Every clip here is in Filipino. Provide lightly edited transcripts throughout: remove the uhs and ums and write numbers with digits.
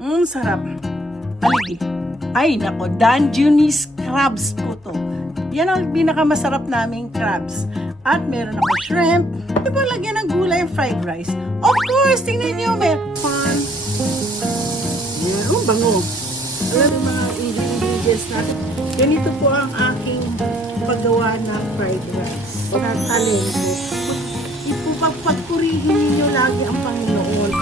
Sarap. Aligi. Ay, nako, Dungeness crabs po to. Yan ang pinakamasarap naming crabs. At meron ako shrimp. Di ba lagyan ng gulay yung fried rice? Of course, tingnan nyo, meron. Meron bango. Alam yung mga ingredients natin. Ganito po ang aking paggawa ng fried rice. Na talento. Ipupagpagpurihin ninyo lagi ang Panginoon.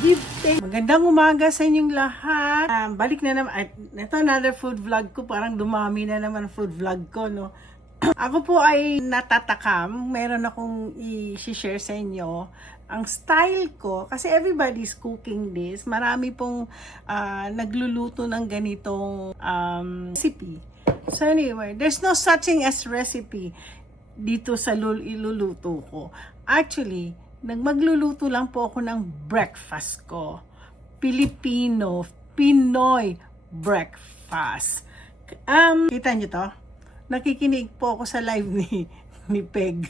Give thanks. Magandang umaga sa inyong lahat. Balik na naman. Ito another food vlog ko. Parang dumami na naman food vlog ko, no? Ako po ay natatakam. Meron akong i-share sa inyo. Ang style ko, kasi everybody's cooking this. Marami pong nagluluto ng ganitong recipe. So anyway, there's no such thing as recipe dito sa iluluto ko. Actually, magluluto lang po ako ng breakfast ko. Filipino, Pinoy breakfast. Kita nyo to? Nakikinig po ako sa live ni Peg.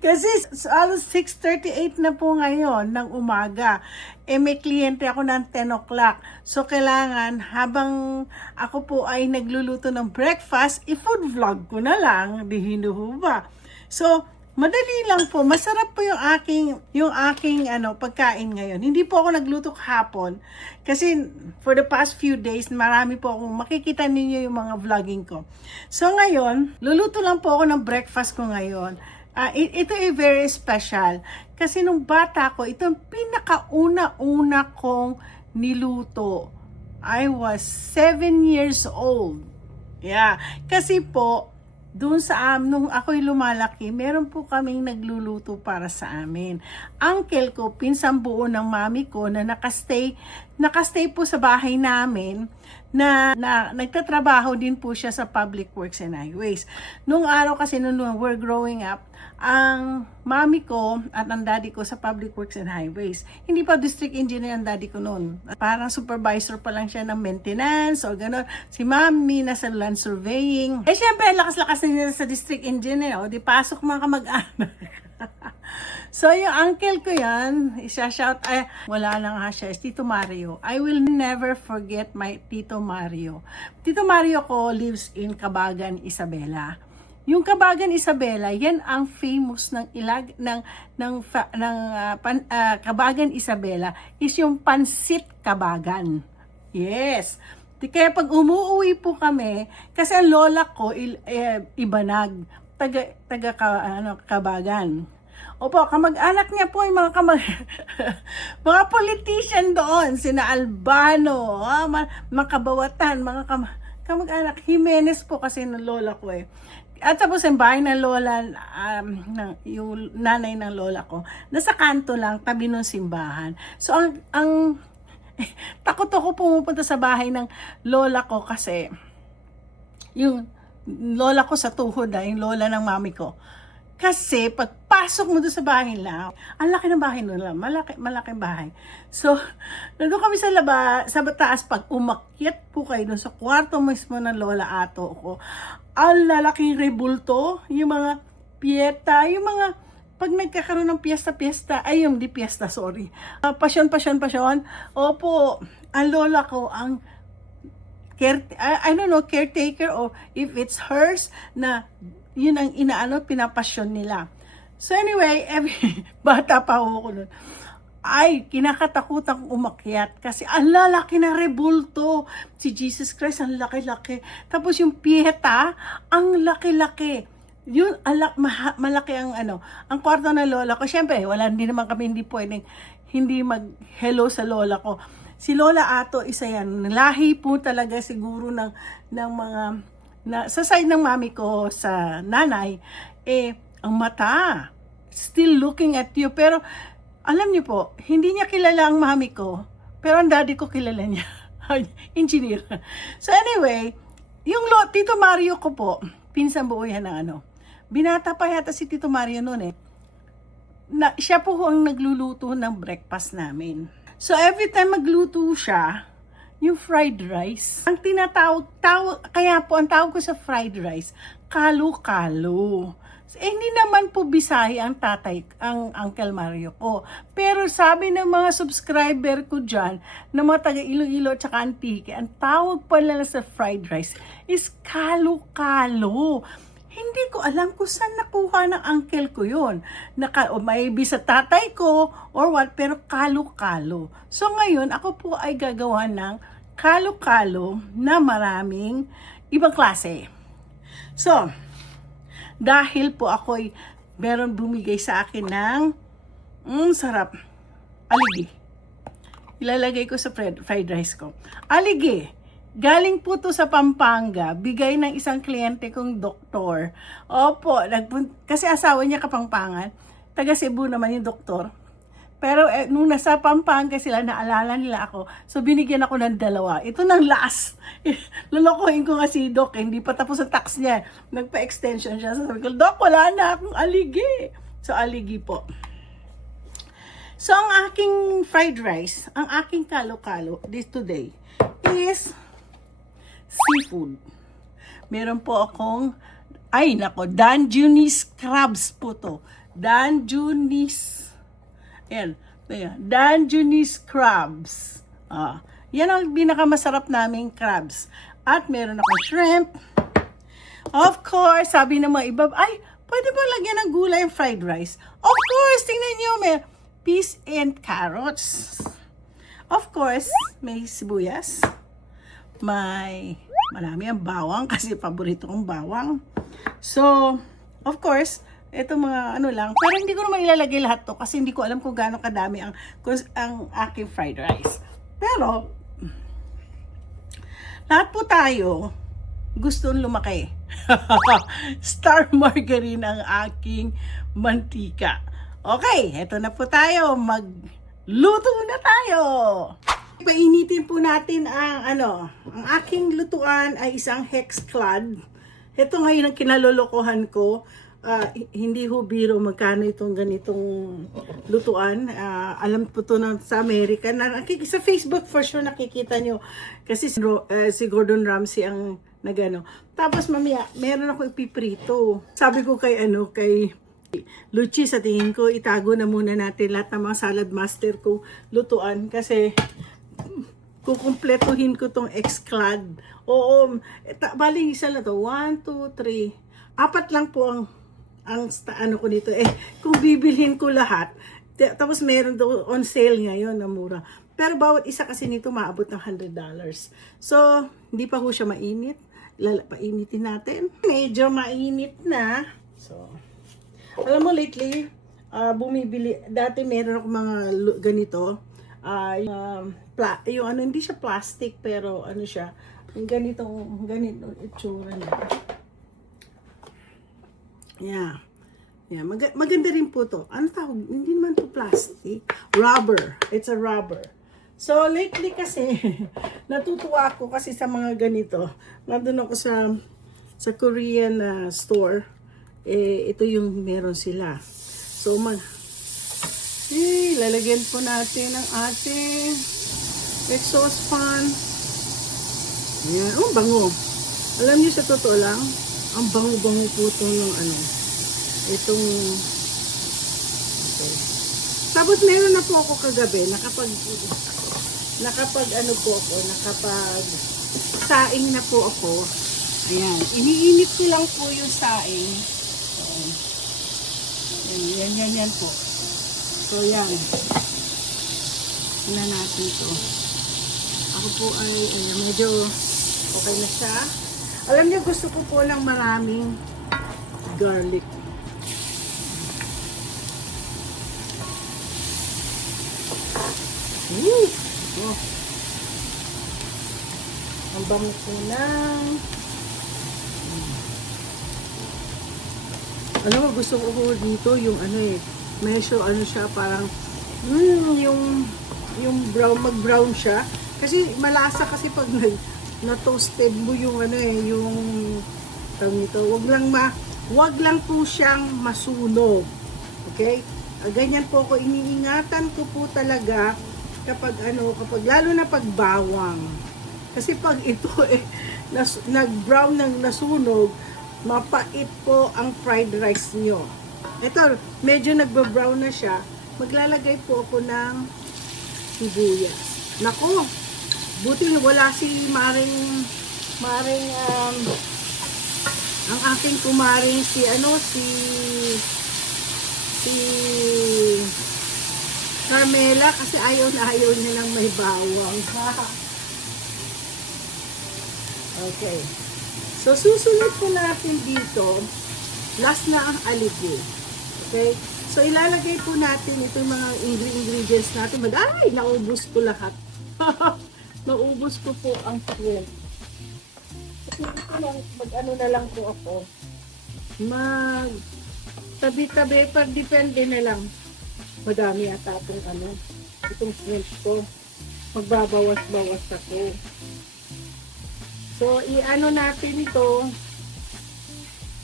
Kasi alas 6:38 na po ngayon ng umaga. May kliyente ako ng 10 o'clock. So, kailangan habang ako po ay nagluluto ng breakfast, i-food vlog ko na lang. Di hinuhuba. So, madali lang po. Masarap po yung aking pagkain ngayon. Hindi po ako nagluto kahapon. Kasi for the past few days, marami po akong makikita ninyo yung mga vlogging ko. So ngayon, luluto lang po ako ng breakfast ko ngayon. Ito ay very special. Kasi nung bata ko, ito ang pinakauna-una kong niluto. I was 7 years old. Yeah. Kasi po, doon nung ako'y lumalaki, meron po kaming nagluluto para sa amin. Uncle ko, pinsang buo ng mami ko na nakastay po sa bahay namin na nagtatrabaho din po siya sa Public Works and Highways. Nung araw kasi nung we're growing up, ang mami ko at ang daddy ko sa Public Works and Highways. Hindi pa district engineer ang daddy ko noon. Parang supervisor pa lang siya ng maintenance o gano'n. Si mami nasa land surveying. Syempre, lakas-lakas na niya sa district engineer. O, di pasok mga kamag-anak. So, yung uncle ko yan, isa-shout, wala na nga siya, is Tito Mario. I will never forget my Tito Mario. Tito Mario ko lives in Cabagan, Isabela. Yung Cabagan, Isabela, yan ang famous ng Cabagan, Isabela, is yung Pansit Cabagan. Yes. Kaya pag umuwi po kami, kasi ang lola ko, Ibanag, taga Cabagan. Opo, kamag-anak niya po yung mga politician doon, sina Albano, mga kabawatan, mga kamag-anak, Jimenez po kasi ng lola ko eh. At tapos yung bahay ng lola, yung nanay ng lola ko, nasa kanto lang, tabi ng simbahan. So, takot ako pumupunta sa bahay ng lola ko kasi yung lola ko sa tuhod, yung lola ng mami ko. Kasi pagpasok mo doon sa bahay lang, ang laki ng bahay nila, malaking bahay. So, nandun kami sa taas, pag umakyat po kayo doon sa kwarto mismo ng lola ato ko, ang lalaking rebulto, yung mga piyeta, yung mga, pag nagkakaroon ng piyesta, di piyesta, sorry. Pasyon. Opo, ang lola ko, ang caretaker, or if it's hers, na yun ang pinapasyon nila. So anyway, bata pa ako nun. Ay, kinakatakutan kong umakyat kasi ang lalaki na rebulto. Si Jesus Christ, ang laki-laki. Tapos yung pieta, ang laki-laki. Yun, malaki ang ang kwarto ng lola ko. Siyempre, hindi pwedeng hindi mag-hello sa lola ko. Si Lola Ato, isa yan. Lahi po talaga siguro ng mga sa side ng mami ko, sa nanay, ang mata, still looking at you. Pero, alam niyo po, hindi niya kilala ang mami ko, pero ang daddy ko kilala niya. Engineer. So anyway, yung Tito Mario ko po, pinsan buo yan ng binata pa yata si Tito Mario noon siya po ang nagluluto ng breakfast namin. So every time magluto siya, yung fried rice, ang kaya po ang tawag ko sa fried rice, kalo-kalo. Hindi naman po Bisaya ang ang Uncle Mario ko. Pero sabi ng mga subscriber ko dyan, na mga taga Iloilo at saka Antique, ang tawag pala sa fried rice is kalo-kalo. Hindi ko alam kung saan nakuha ng uncle ko yun. O maybe sa tatay ko or what, pero kalo-kalo. So ngayon, ako po ay gagawa ng kalo-kalo na maraming ibang klase. So, dahil po ako'y meron bumigay sa akin ng sarap, aligi. Ilalagay ko sa fried rice ko. Aligi, galing po to sa Pampanga, bigay ng isang kliyente kong doktor. Opo, kasi asawa niya Kapampangan, taga Cebu naman yung doktor. Pero nung nasa Pampanga sila, naalala nila ako. So, binigyan ako ng 2. Ito nang last. Lolokohin ko nga si Doc. Hindi pa tapos ang tax niya. Nagpa-extension siya. So, sabi ko, Doc, wala na akong aligi. So, aligi po. So, ang aking fried rice, ang aking kalo-kalo today is seafood. Meron po akong, Danjunese crabs po to. Danjunese crabs. Yan ang pinakamasarap naming crabs. At meron akong shrimp. Of course, sabi ng mga iba, pwede ba lagyan ng gulay ang fried rice? Of course, tingnan nyo, may peas and carrots. Of course, may sibuyas. Marami ang bawang kasi paborito kong bawang. So, of course, ito mga lang. Pero hindi ko naman ilalagay lahat to kasi hindi ko alam kung gaano kadami ang aking fried rice. Pero, lahat po tayo gustong lumaki. Star margarine ang aking mantika. Okay, eto na po tayo. Magluto na tayo. Painitin po natin ang aking lutuan ay isang hexclad. Ito ngayon ang kinalolokohan ko. Hindi ho biro magkano itong ganitong lutuan. Alam po to sa Amerika. Sa Facebook for sure nakikita nyo. Kasi si Gordon Ramsay ang nagano. Tapos mamaya, meron ako ipiprito. Sabi ko kay Luchi, sa tingin ko, itago na muna natin lahat ng mga salad master ko lutuan. Kasi kukumpletuhin ko tong Xclad. Oo, bali isa lang to. 1, 2, 3. 4 lang po ang ko dito. Kung bibilhin ko lahat, tapos meron do on sale ngayon na mura. Pero bawat isa kasi nito maabot ng $100. So, hindi pa ho siya mainit. Painitin natin. Medyo mainit na. So, alam mo lately, bumibili, dati meron ako mga ganito. Hindi siya plastic, pero siya, ganito itsura niya. Yeah. Maganda rin po to. Ano tawag? Hindi naman to plastic. Rubber. It's a rubber. So, lately kasi, natutuwa ako kasi sa mga ganito. Nandun ako sa Korean store. Ito yung meron sila. So, lalagyan po natin ang ating red sauce pan. Ayan. Oh, bango. Alam niyo sa totoo lang, ang bango-bango po ito ng itong okay. Tapos meron na po ako kagabi, nakapag saing na po ako. Ayan, iniinit ko lang po yung saing. So, yan po. So, yan. Tingnan natin to. Ako po ay medyo okay na siya. Alam niyo, gusto ko po ng maraming garlic. Oh. Ang bango po lang. Alam mo, gusto ko po dito yung medyo siya parang yung brown, mag-brown siya. Kasi malasa kasi pag na-toasted mo yung yung tawag nito. Wag lang po siyang masunog. Okay? Ganyan po ako, iniingatan ko po talaga kapag lalo na pag bawang. Kasi pag ito nag-brown ng nasunog, mapait po ang fried rice nyo. Ito, medyo nagba-brown na siya. Maglalagay po ako ng sibuyas. Nako, buti wala si Maring, ang aking kumaring si Carmela, kasi ayaw na ayaw niya ng may bawang. Okay. So, susunod po natin dito, last na ang aligo. Okay? So, ilalagay po natin itong mga ingredients natin. Ay, naubos ko lahat. Naubos ko po ang shrimp. Mag-ano na lang po ako. Tabi-tabi, depende na lang. Madami ata itong shrimp ko. Magbabawas-bawas ako. So, i-ano natin ito.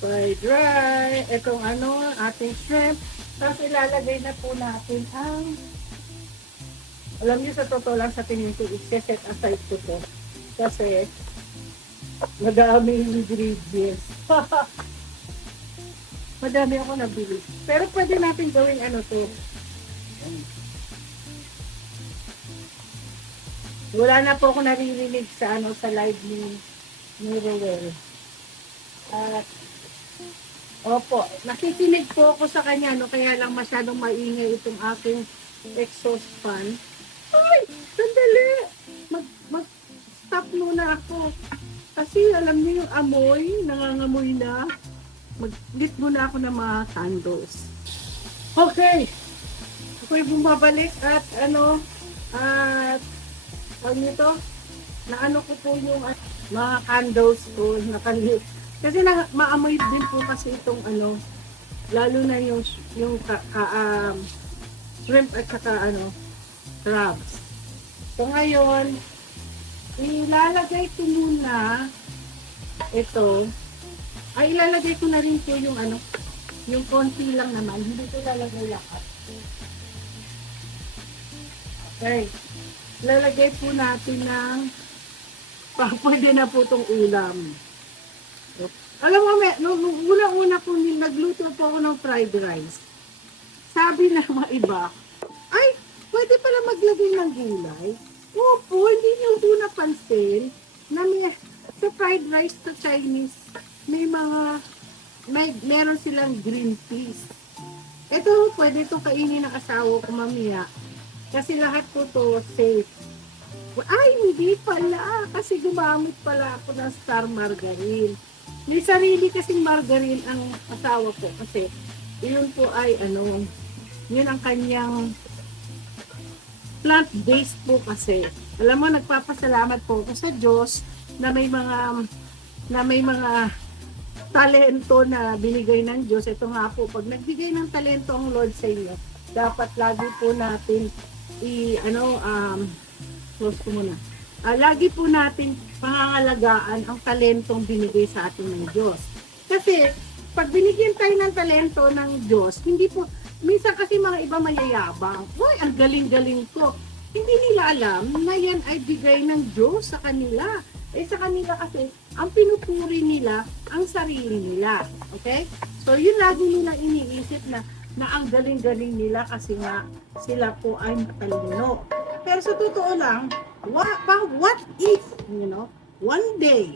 Fried rice. Itong ating shrimp. Tapos ilalagay na po natin alam niyo, sa totoo lang, sa tingin ko, i-set aside ko to. Kasi, madaming ingredients. Madami ako nabili. Pero pwede natin gawin to. Wala na po ako naririnig sa live ni Rowell. At opo, nakikinig po ako sa kanya, kaya lang masyadong maingay itong aking exhaust fan. Ay, sandali! Mag-stop muna ako. Kasi alam niyo yung amoy, nangangamoy na. Mag-lit muna ako ng mga candles. Okay. Ako'y bumabalik at naano ko po yung mga candles ko, nakalit. Kasi maamoy din po kasi itong lalo na yung shrimp at saka crabs. So ngayon, ilalagay ko muna ito. Ay, ilalagay ko na rin po yung konti lang naman. Hindi ko ilalagay lahat. Okay. Ilalagay po natin ng pwede na po itong ulam. Alam mo, una-una po nagluto po ako ng fried rice. Sabi na mga iba, ay, pwede pala maglagay ng gulay. Opo, hindi niyo po napansin na sa fried rice sa Chinese, meron silang green peas. Ito, pwede ito kainin ng asawa ko mamaya. Kasi lahat po to safe. Ay, hindi pala. Kasi gumamit pala ako ng Star Margarine. May sarili kasing margarine ang asawa ko. Kasi, yun po ay, yun ang kanyang plant-based po kasi. Alam mo, nagpapasalamat po ako sa Diyos na may mga talento na binigay ng Diyos. Ito nga po, pag nagbigay ng talento ang Lord sa inyo, dapat lagi po natin close ko muna. Lagi po natin pangangalagaan ang talentong binigay sa atin ng Diyos. Kasi, pag binigyan tayo ng talento ng Diyos, hindi po, minsan kasi mga iba mayayabang. Uy, ang galing-galing ko. Hindi nila alam na yan ay bigay ng Diyos sa kanila. Sa kanila kasi, ang pinupuri nila, ang sarili nila. Okay? So, yun lagi nila iniisip na ang galing-galing nila kasi nga sila po ay matalino. Pero sa totoo lang, what if, one day,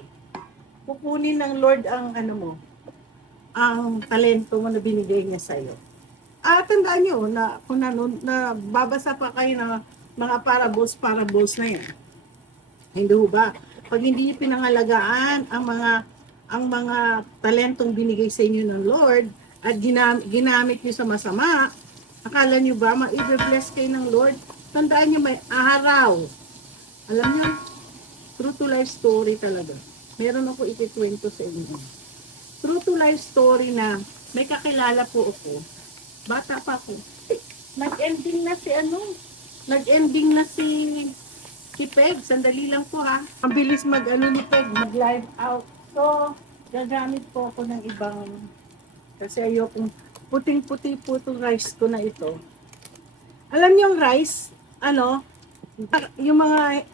kukunin ng Lord ang ang talento mo na binigay niya sa iyo. Tandaan nyo na kung na babasa pa kayo ng mga parables na yan. Hindi ba? Pag hindi pinangalagaan ang mga talentong binigay sa inyo ng Lord at ginamit niyo sa masama, akala niyo ba ma-bless kayo ng Lord? Tandaan niyo, may araw. Alam niyo, true to life story talaga. Meron ako ikikwento sa inyo. True to life story na may kakilala po ako. Bata pa ako. Nag-ending na si Peg. Sandali lang po ha. Ang bilis ni Peg, mag-live out. So, gagamit po ako ng ibang, kasi ayokong puting-puti po itong rice ko na ito. Alam niyo yung rice, yung mga,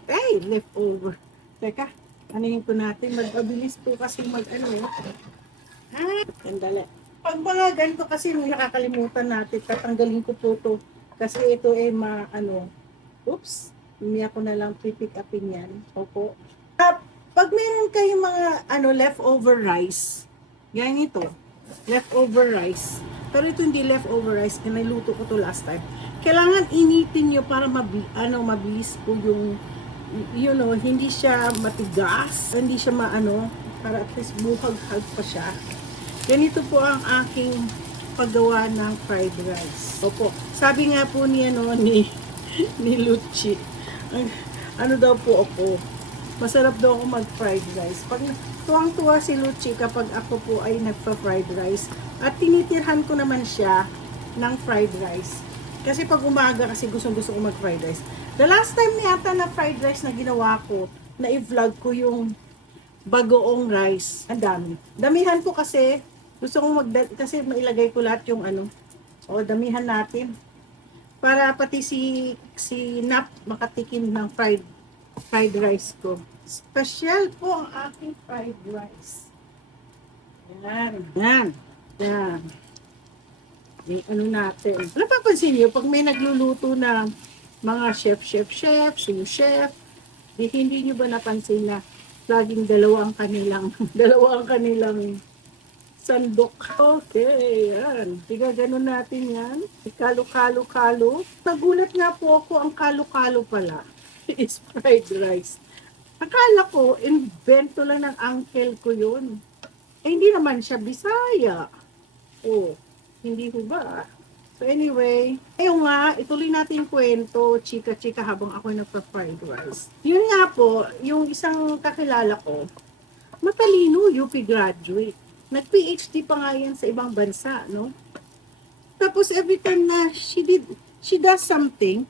leftover. Teka, anuhin ko natin, magpabilis po kasi Sandali. Pag mga ganito kasi nakakalimutan natin, tatanggalin ko po to. Kasi ito ay oops, hindi ako na lang pipick upin yan. Opo. Pag meron kayong mga leftover rice, yan ito, leftover rice. Pero ito hindi leftover rice, niluto ko to last time. Kailangan initin nyo para mabilis po yung, hindi siya matigas, hindi siya para at least buhag-hag pa siya. Ganito po ang aking paggawa ng fried rice. Opo. Sabi nga po ni ni Lucci. Ano daw po ako? Masarap daw ako mag-fried rice. Pag tuwang-tuwa si Lucci kapag ako po ay nagpa-fried rice at tinitirhan ko naman siya ng fried rice. Kasi pag umaga kasi gustong-gusto ko mag-fried rice. The last time yata na fried rice na ginawa ko, na i-vlog ko yung bagoong rice. Ang dami. Damihan ko kasi gusto kong kasi mailagay ko lahat yung damihan natin. Para pati si Nap makatikim ng fried rice ko. Special po ang aking fried rice. Yan. Yung natin. Napapansin niyo, pag may nagluluto na mga chef, yung chef, hindi niyo ba napansin na laging dalawa ang kanilang sandok. Okay, yan. Tiga ganun natin yan. Kalo-kalo-kalo. Nagulat nga po ako, ang kalo-kalo pala is fried rice. Akala ko, invento lang ng uncle ko yun. Hindi naman siya Bisaya. Hindi ko ba? So anyway, ayun nga, ituloy natin kwento, chika-chika habang ako nagpa-fried rice. Yun nga po, yung isang kakilala ko, matalino, UP graduate. Nag-PhD pa nga yan sa ibang bansa, no? Tapos every time na she does something,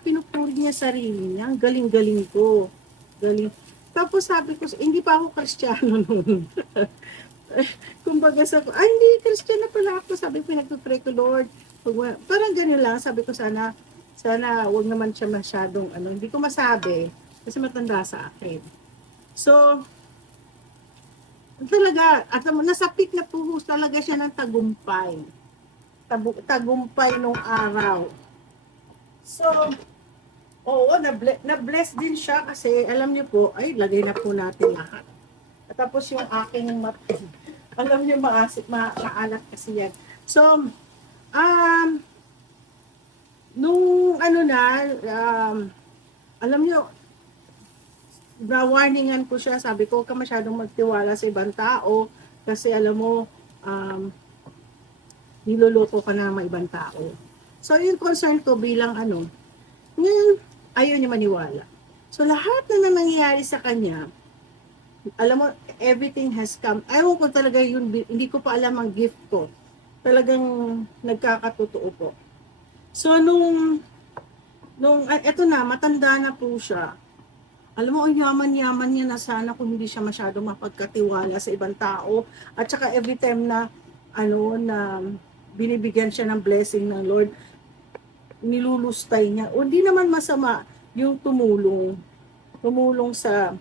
pinupuri niya sarili niya, ang galing-galing ko. Galing. Tapos sabi ko, hindi pa ako Kristiyano noon. Kumbaga hindi, Kristiyano pala ako. Sabi ko, nagpipray ko, Lord. Parang ganyan lang, sabi ko sana wag naman siya masyadong, hindi ko masabi, kasi matanda sa akin. So, talaga, at nasapit na puhos talaga siya ng tagumpay. Tagumpay nung araw. So, na-bless din siya kasi alam niyo po, lagay na po natin lahat. At tapos yung aking alam niyo maalat kasi yan. So, nung alam niyo, warningan ko siya, sabi ko, huwag ka masyadong magtiwala sa ibang tao kasi alam mo, niloloko ka na mga ibang tao. So, yung concern ko bilang ngayon, ayaw niya maniwala. So, lahat na nangyayari sa kanya, alam mo, everything has come. Ayaw ko talaga yun, hindi ko pa alam ang gift ko. Talagang nagkakatotoo po. So, eto na, matanda na po siya. Alam mo, ang yaman-yaman niya na sana kung hindi siya masyadong mapagkatiwala sa ibang tao. At saka every time na, na binibigyan siya ng blessing ng Lord, nilulustay niya. O di naman masama yung tumulong sa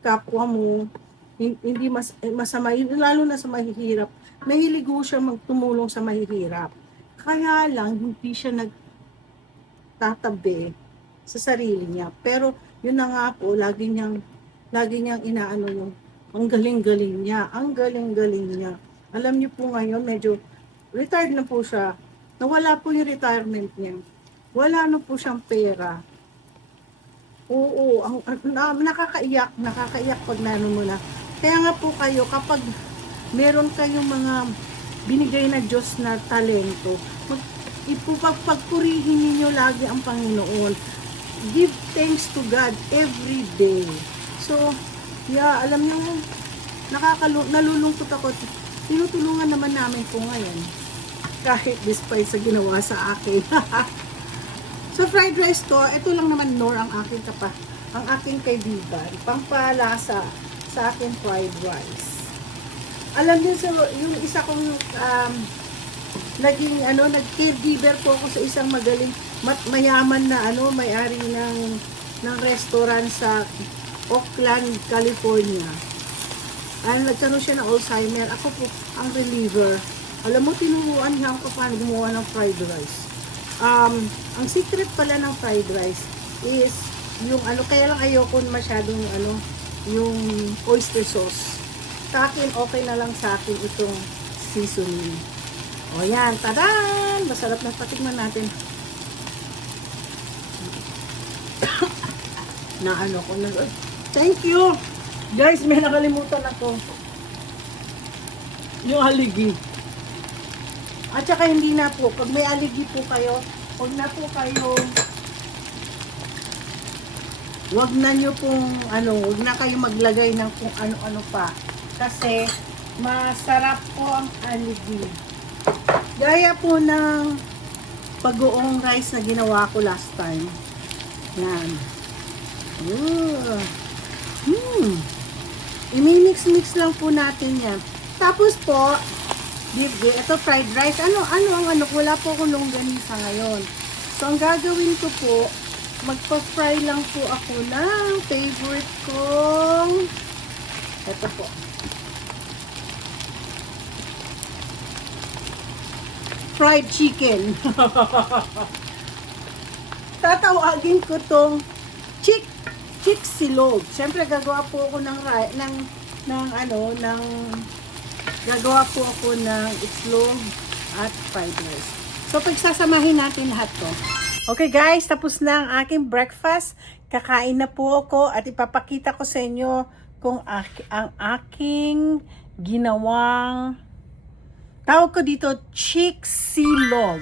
kapwa mo. Hindi masama, lalo na sa mahihirap. Mahiligo siya magtumulong sa mahihirap. Kaya lang, hindi siya nagtatabi sa sarili niya. Pero, yun na nga po, lagi niyang inaano yung, ang galing-galing niya. Alam niyo po ngayon, medyo retired na po siya. Nawala po yung retirement niya. Wala na po siyang pera. Oo, nakakaiyak pag mo na. Kaya nga po kayo, kapag meron kayong mga binigay na Diyos na talento, pagpurihin ninyo lagi ang Panginoon. Give thanks to God every day. So, alam niyo, nalulungkot ako. Tinutulungan naman namin po ngayon. Kahit despite sa ginawa sa akin. So, fried rice ko, ito lang naman ang aking kaibigan. Pangpalasa sa akin fried rice. Alam niyo, yung isa kong nag-caregiver po ako sa isang magaling mayaman na may-ari ng restaurant sa Oakland, California. Ay, nagkaroon siya ng Alzheimer. Ako po ang reliever. Alam mo, tinuruan niya ako paano gumawa ng fried rice. Ang secret pala ng fried rice is yung ano, kaya lang ayoko masyadong ano, yung oyster sauce. Sa akin, okay na lang sa akin itong seasoning. O yan, tadan! Masarap na, patikman natin. Na ano ko na. Thank you! Guys, may nakalimutan ako. Yung haligi. At saka hindi na po, pag may haligi po kayo, huwag na po kayo, huwag na nyo pong, ano, huwag na kayo maglagay ng kung ano-ano pa. Kasi, masarap po ang haligi. Gaya po ng pag-uong rice na ginawa ko last time. Yan. I-mix-mix lang po natin yan. Tapos po, ito fried rice. Ano, wala po akong longganisa ngayon. So, ang gagawin ko po, magpa-fry lang po ako ng favorite kong, ito po. Fried chicken. Tatawagin ko tong chick silog. Siyempre gagawa po ako gagawa po ako ng itlog at fried rice. So pagsasamahin natin lahat to. Okay guys, tapos na ang aking breakfast. Kakain na po ako at ipapakita ko sa inyo kung ang aking ginawang, tawag ko dito chick silog.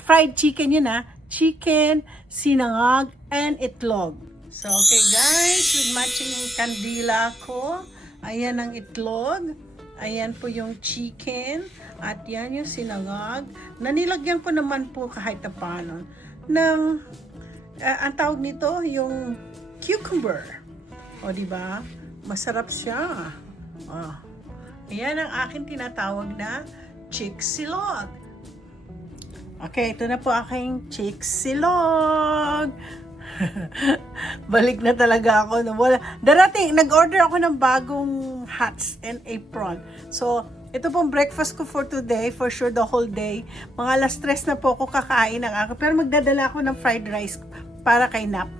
Fried chicken yun chicken, sinangag, and itlog. So, okay guys, with matching kandila ko, ayan ang itlog, ayan po yung chicken, at yan yung sinangag. Nanilagyan ko naman po kahit paano ng, ang tawag nito, yung cucumber. O, diba? Masarap siya. Oh. Ayan ang aking tinatawag na chick silog. Okay, ito na po aking chick silog. Balik na talaga ako. Nag-order ako ng bagong hats and apron. So, ito pong breakfast ko for today, for sure the whole day. Mga alas 3 na po ako kakain ng ako. Pero magdadala ako ng fried rice para kay Nap.